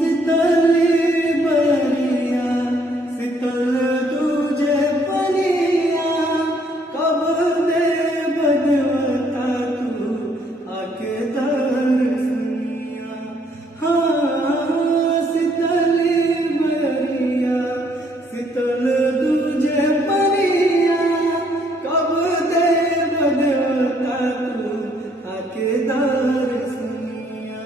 सितली बरिया सितल तुझे पनिया कब दे बदवता तू आके दर्शनिया। हाँ सितली बरिया सितल तुझे पनिया कब दे बदवता तू आके दर्शनिया।